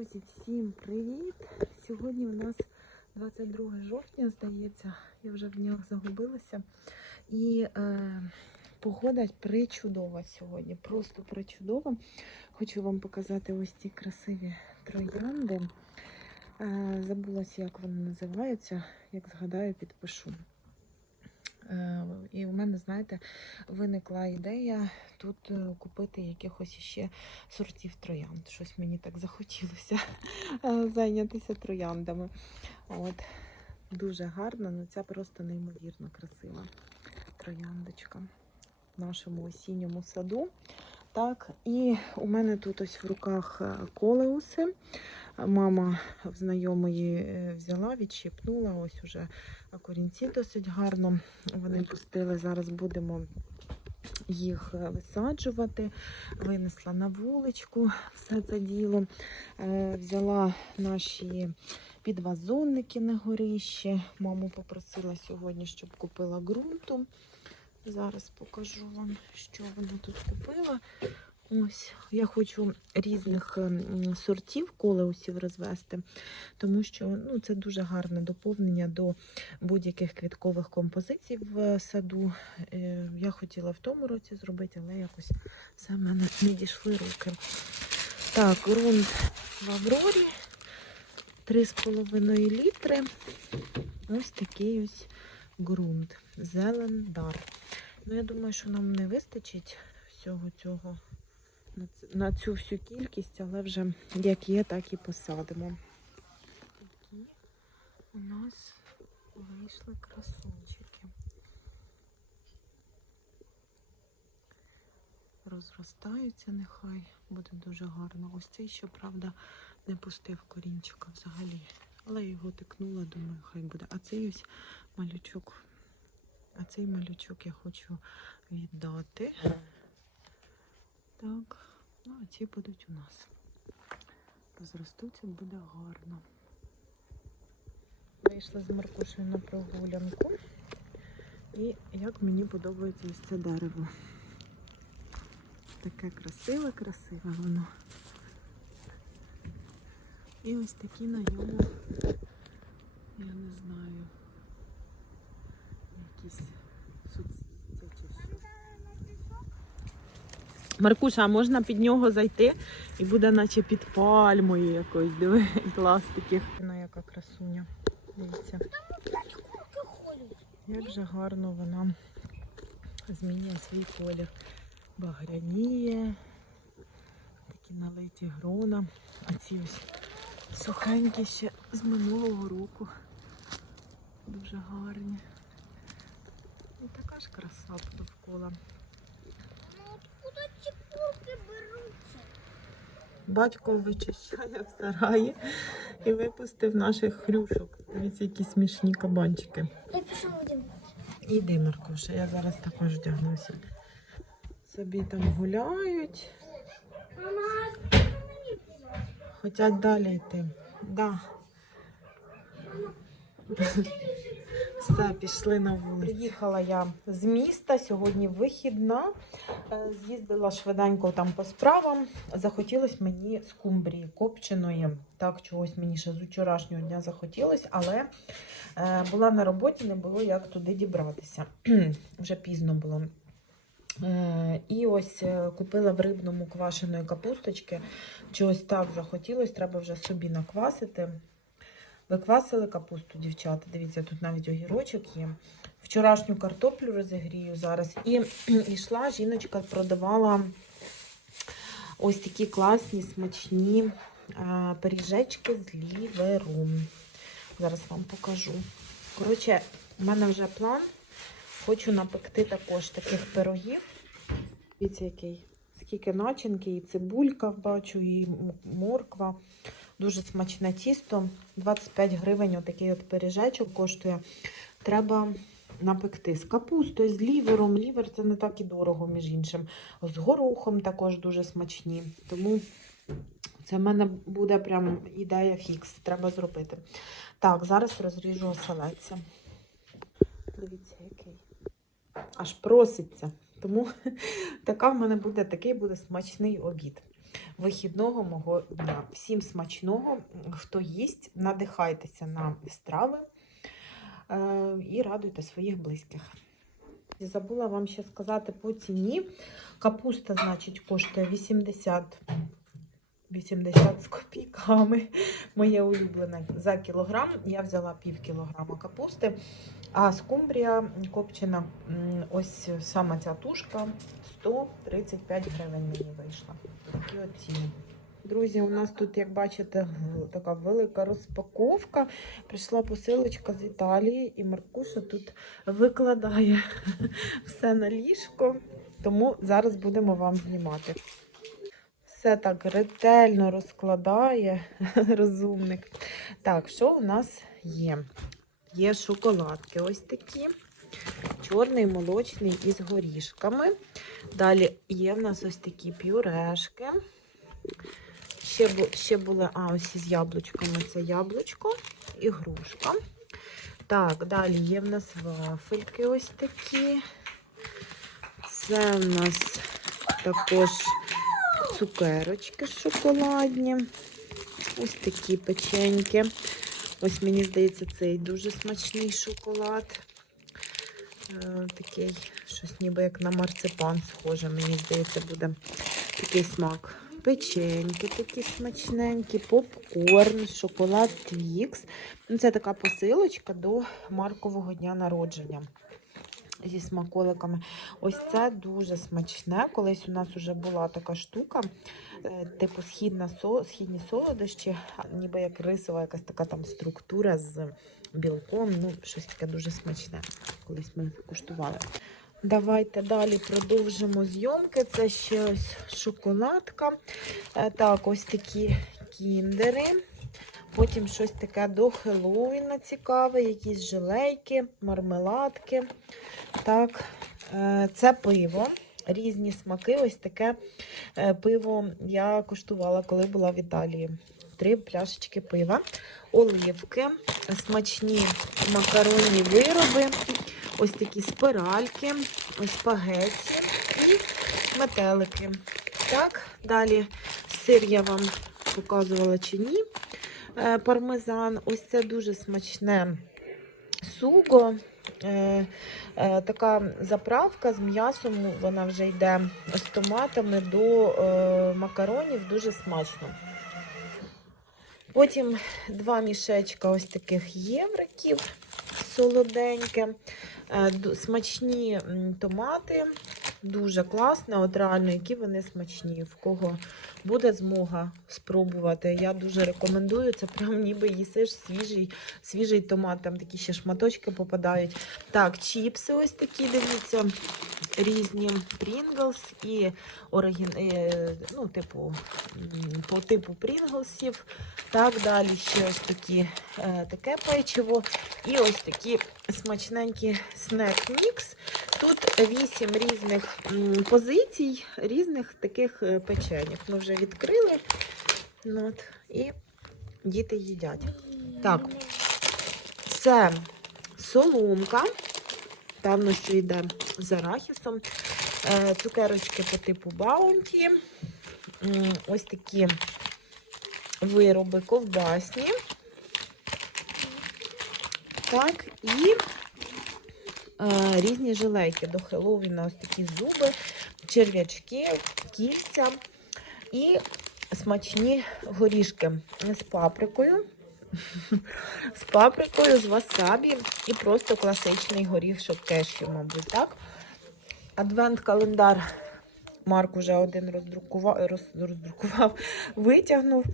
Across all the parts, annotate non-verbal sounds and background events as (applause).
Друзі, всім привіт! Сьогодні у нас 22 жовтня, здається, я вже в днях загубилася. І е, погода причудова сьогодні, просто причудова. Хочу вам показати ось ці красиві троянди. Е, забулася, як вони називаються. Як згадаю, підпишу. Е, І в мене, знаєте, виникла ідея тут е, купити якихось ще сортів троянд. Щось мені так захотілося (laughs) е, зайнятися трояндами. От. Дуже гарна, ну ця просто неймовірно красива трояндочка в нашому осінньому саду. Так, і у мене тут ось в руках е, колеуси. Мама в знайомої е, взяла, відщипнула. Ось уже корінці досить гарно. Вони пустили. Зараз будемо їх е, висаджувати. Винесла на вуличку все це діло. Взяла наші підвазонники на горіще. Маму попросила сьогодні, щоб купила ґрунту. Зараз покажу вам, що вона тут купила. Ось, я хочу різних ем, сортів колеусів розвести, тому що ну, це дуже гарне доповнення до будь-яких квіткових композицій в саду. Е, Я хотіла в тому році зробити, але якось все в мене не дійшли руки. Так, ґрунт в Аврорі 3,5 літри. Ось такий ось ґрунт. Зелендар. Ну, я думаю, що нам не вистачить всього цього на цю всю кількість, але вже як є, так і посадимо. Такі у нас вийшли красунчики. Розростаються, нехай буде дуже гарно. Ось цей, щоправда, не пустив корінчика взагалі. Але я його тикнула, думаю, хай буде. А цей ось малючок. А цей малючок я хочу віддати. Так, ну а ці будуть у нас. Розростуться, буде гарно. Вийшла з Маркушею на прогулянку. І як мені подобається ось це дерево. Таке красиве, красиве воно. І ось такі на ньому, я не знаю, якісь. Маркуша, а можна під нього зайти і буде наче під пальмою якоюсь, диви, (laughs) клас таких. Вона яка красуня. Дивіться. Як же гарно вона змінює свій колір. Багряніє, такі налиті грона. А ці ось сухенькі ще з минулого року. Дуже гарні. І така ж краса довкола. Откуда ці курки беруться? Батько вичищає в сараї і випустив наших хрюшок. Дивіться, які смішні кабанчики. Я пішов. Іди, Маркуша, я зараз також вдягнуся. Собі там гуляють, хочуть далі йти. Да. Все, пішли на вулицю. Приїхала я з міста, сьогодні вихідна. Е, З'їздила швиденько там по справам. Захотілося мені скумбрії копченої. Так, чогось мені ще з вчорашнього дня захотілося, але е, була на роботі, не було як туди дібратися. (clears throat) Вже пізно було. Е, І ось е, купила в рибному квашеної капусточки. Чогось так захотілося, треба вже собі наквасити. Виквасили капусту, дівчата. Дивіться, тут навіть огірочок є. Вчорашню картоплю розігрію зараз. І (clears throat) йшла, жіночка продавала ось такі класні, смачні а, пиріжечки з лівером. Зараз вам покажу. Коротше, у мене вже план. Хочу напекти також таких пирогів. Дивіться, який. Скільки начинки, і цибулька бачу, і морква. Дуже смачне тісто. 25 гривень отакий от пиріжечок коштує. Треба напекти з капустою, з лівером. Лівер це не так і дорого, між іншим. З горохом також дуже смачні. Тому це в мене буде прям ідея фікс. Треба зробити. Так, зараз розріжу оселедця. Дивіться, який. Аж проситься. Тому (laughs) така в мене буде такий буде смачний обід. вихідного мого дня. Всім смачного, хто їсть, надихайтеся на страви е, і радуйте своїх близьких. Забула вам ще сказати по ціні. Капуста, значить, коштує 80 80 з копійками. Моє улюблене за кілограм. Я взяла пів кілограма капусти. А скумбрія копчена, ось сама ця тушка 135 гривень мені вийшла. Такі от. Друзі, у нас тут, як бачите, така велика розпаковка. Прийшла посилочка з Італії, і Маркуша тут викладає (laughs) все на ліжко. Тому зараз будемо вам знімати. Все так ретельно розкладає (laughs) розумник. Так, що у нас є? Є шоколадки ось такі. Чорний, молочний із горішками. Далі є в нас ось такі пюрешки. Ще, ще були, а, ось із яблучками. Це яблучко і грушка. Так, далі є в нас вафельки ось такі. Це в нас також цукерочки шоколадні. Ось такі печеньки. Ось мені здається, цей дуже смачний шоколад. Е, такий, щось ніби як на марципан схоже, мені здається, буде такий смак. Печеньки такі смачненькі, попкорн, шоколад Твікс. Ну, Це така посилочка до Маркового дня народження зі смаколиками. Ось це дуже смачне. Колись у нас вже була така штука, е, типу східна східні солодощі, ніби як рисова якась така там структура з білком. Ну, щось таке дуже смачне. Колись ми куштували. Давайте далі продовжимо зйомки. Це ще ось шоколадка. Е, Так, ось такі кіндери. Потім щось таке до Хеллоуіна цікаве, якісь жилейки, мармеладки. Так, е, це пиво. Різні смаки. Ось таке е, пиво я куштувала, коли була в Італії. Три пляшечки пива, оливки, смачні макаронні вироби, ось такі спиральки, ось спагеті і метелики. Так, далі сир я вам показувала чи ні. Е, Пармезан, ось це дуже смачне суго. Е, е, така заправка з м'ясом, вона вже йде з томатами до макаронів, дуже смачно. Потім два мішечка ось таких євриків солоденьке, смачні томати, дуже класно, от реально, які вони смачні. В кого буде змога спробувати, я дуже рекомендую. Це прям ніби їсиш свіжий, свіжий томат, там такі ще шматочки попадають. Так, чіпси ось такі, дивіться, різні Pringles і е, ну, типу, по типу Прінглсів. Так, далі ще ось такі, е, таке печиво. І ось такі смачненькі снек-мікс. Тут вісім різних позицій, різних таких е, печенів. Ми вже відкрили. Ну, От, і діти їдять. Так. Це соломка. Певно, що йде з арахісом. Е, Цукерочки по типу Баунті. Ось такі вироби ковбасні. Так, і е, різні жилейки до Хеллоуіна, ось такі зуби, черв'ячки, кільця і смачні горішки з паприкою. З паприкою, з васабі і просто класичний горішок кешю, мабуть, так? Адвент-календар Марк уже один роздрукував, роз, роздрукував, витягнув.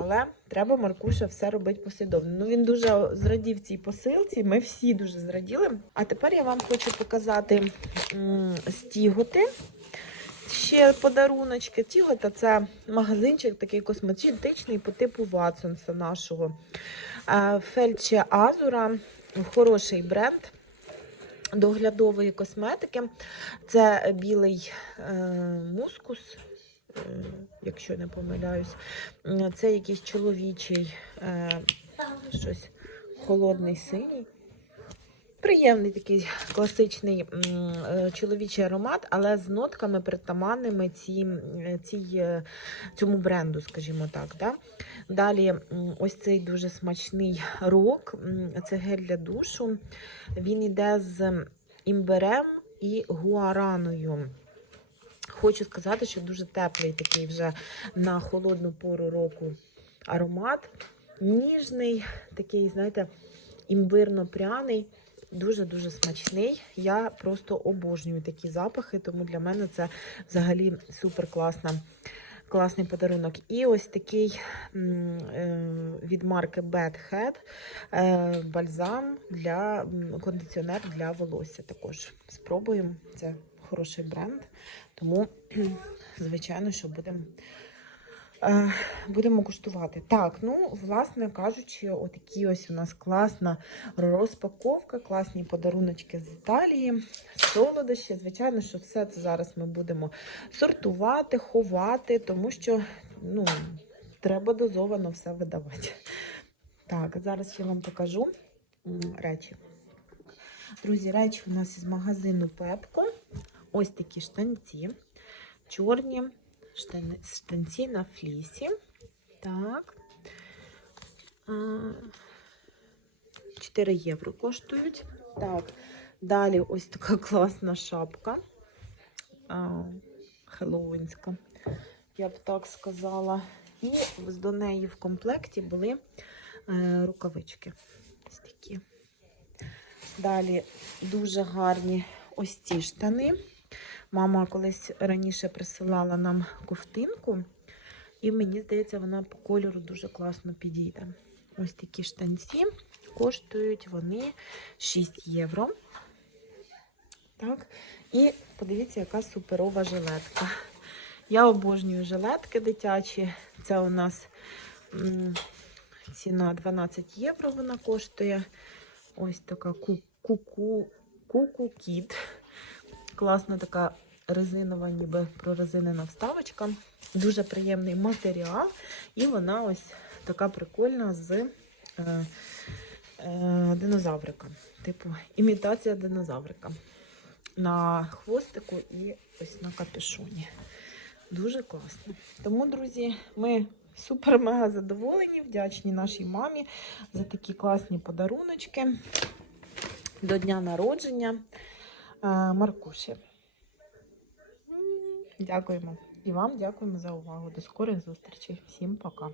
Але треба Маркуша все робити послідовно. Ну він дуже зрадів цій посилці. Ми всі дуже зраділи. А тепер я вам хочу показати стіготи. Ще подаруночки. Тігота це магазинчик такий косметичний по типу Ватсонса нашого. Е, Фельче Азура, хороший бренд доглядової косметики. Це білий е, мускус, е, якщо не помиляюсь. Це якийсь чоловічий щось холодний синій. Приємний такий класичний е, чоловічий аромат, але з нотками притаманними цій, е, цій, е, цьому бренду, скажімо так. Да? Далі ось цей дуже смачний рок. Це гель для душу. Він йде з імбирем і гуараною. Хочу сказати, що дуже теплий такий вже на холодну пору року аромат. Ніжний, такий, знаєте, імбирно-пряний, дуже-дуже смачний. Я просто обожнюю такі запахи, тому для мене це взагалі супер класна. Класний подарунок. І ось такий е, від марки Bad Head е, бальзам для кондиціонер для волосся. Також спробуємо. Це хороший бренд. Тому, (clears throat) звичайно, що будемо будемо куштувати. Так, ну, власне кажучи, отакі ось у нас класна розпаковка, класні подаруночки з Італії, солодощі. Звичайно, що все це зараз ми будемо сортувати, ховати, тому що ну, треба дозовано все видавати. Так, зараз ще вам покажу речі. Друзі, речі у нас із магазину Пепко. Ось такі штанці. Чорні штанці на флісі. Так. 4 євро коштують. Так. Далі ось така (laughs) класна шапка. Хеллоуінська, я б так сказала. І до неї в комплекті були е, рукавички. Ось такі. Далі дуже гарні ось ці штани. Мама колись раніше присилала нам ковтинку, і мені здається, вона по кольору дуже класно підійде. Ось такі штанці. Коштують вони 6 євро. Так. І подивіться, яка суперова жилетка. Я обожнюю жилетки дитячі. Це у нас ціна 12 євро вона коштує. Ось така ку-ку ку-ку-кіт. Класна така резинова, ніби прорезинена вставочка. Дуже приємний матеріал. І вона ось така прикольна з е, е, динозаврика. Типу, імітація динозаврика. На хвостику і ось на капюшоні. Дуже класно. Тому, друзі, ми супер-мега задоволені, вдячні нашій мамі за такі класні подаруночки до дня народження е, Маркуші. Дякуємо. І вам дякуємо за увагу. До скорих зустрічей. Всім пока.